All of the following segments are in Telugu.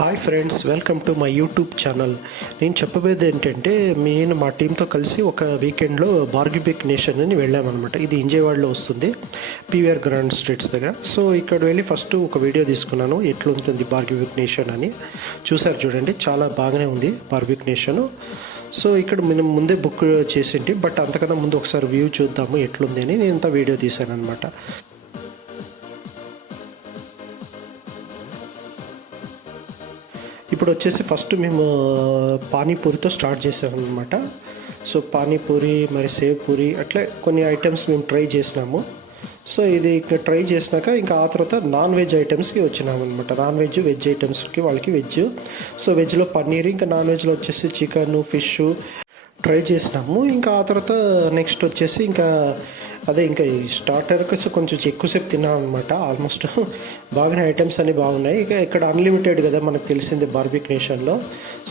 Hi friends, welcome to my YouTube channel. నేను చెప్పబోయేది ఏంటంటే, నేను మా టీంతో కలిసి ఒక వీకెండ్లో బార్బిక్యూ నేషన్ అని వెళ్ళామన్నమాట. ఇది విజయవాడలో వస్తుంది, పీవీఆర్ గ్రాండ్ స్ట్రీట్స్ దగ్గర. సో ఇక్కడ వెళ్ళి ఫస్ట్ ఒక వీడియో తీసుకున్నాను, ఎట్లుంటుంది బార్బిక్యూ నేషన్ అని. చూసారు చూడండి, చాలా బాగానే ఉంది బార్బిక్యూ నేషన్. సో ఇక్కడ మనం ముందే బుక్ చేసింటి, బట్ అంతకన్నా ముందు ఒకసారి వ్యూ చూద్దాము ఎట్లుంది అని నేను ఇంత వీడియో తీశాను అనమాట. ఇప్పుడు వచ్చేసి ఫస్ట్ మేము పానీపూరితో స్టార్ట్ చేసామన్నమాట. సో పానీపూరి, మరి సేవ్ పూరి, అట్లా కొన్ని ఐటమ్స్ మేము ట్రై చేసినాము. సో ఇది ఇక్కడ ట్రై చేసినాక ఇంకా ఆ తర్వాత నాన్ వెజ్ ఐటమ్స్కి వచ్చినామన్నమాట. నాన్ వెజ్, వెజ్ ఐటమ్స్కి వాళ్ళకి వెజ్. సో వెజ్లో పన్నీర్, ఇంకా నాన్ వెజ్లో వచ్చేసి చికెన్, ఫిష్ ట్రై చేసినాము. ఇంకా ఆ తర్వాత నెక్స్ట్ వచ్చేసి ఇంకా ఇంకా ఈ స్టార్టర్కి కొంచెం ఎక్కువసేపు తిన్నాం అనమాట. ఆల్మోస్ట్ బాగానే ఐటమ్స్ అన్నీ బాగున్నాయి. ఇక ఇక్కడ అన్లిమిటెడ్ కదా, మనకు తెలిసింది బార్బిక్యూ నేషన్లో.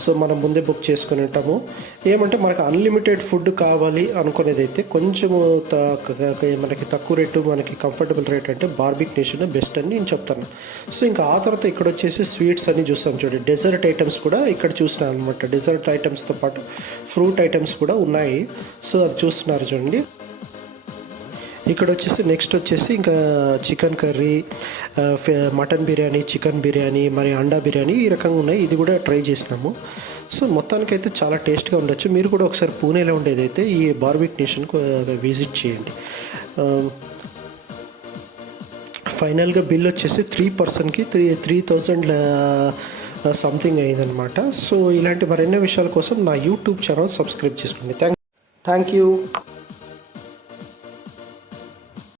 సో మనం ముందే బుక్ చేసుకుని ఉంటాము. ఏమంటే మనకు అన్లిమిటెడ్ ఫుడ్ కావాలి అనుకునేది అయితే కొంచెము మనకి తక్కువ రేటు, మనకి కంఫర్టబుల్ రేట్ అంటే బార్బిక్యూ నేషన్ బెస్ట్ అని నేను చెప్తాను. సో ఇంకా ఆ తర్వాత ఇక్కడ వచ్చేసి స్వీట్స్ అన్ని చూస్తాం చూడండి. డెజర్ట్ ఐటమ్స్ కూడా ఇక్కడ చూస్తున్నాను అనమాట. డెజర్ట్ ఐటమ్స్తో పాటు ఫ్రూట్ ఐటమ్స్ కూడా ఉన్నాయి. సో అది చూస్తున్నారు చూడండి. ఇక్కడ వచ్చేసి నెక్స్ట్ వచ్చేసి ఇంకా chicken curry, mutton biryani, chicken biryani, మరి అండా బిర్యానీ ఈ రకంగా ఉన్నాయి. ఇది కూడా ట్రై చేసినాము. సో మొత్తానికైతే చాలా టేస్ట్గా ఉండొచ్చు. మీరు కూడా ఒకసారి పూణేలో ఉండేదైతే ఈ బార్బిక్యూ నేషన్కు విజిట్ చేయండి. ఫైనల్గా బిల్ వచ్చేసి 3 పర్సన్కి 3,000 సంథింగ్ అయిందనమాట. సో ఇలాంటి మరెన్నో విషయాల కోసం నా యూట్యూబ్ ఛానల్ సబ్స్క్రైబ్ చేసుకోండి. Thank you.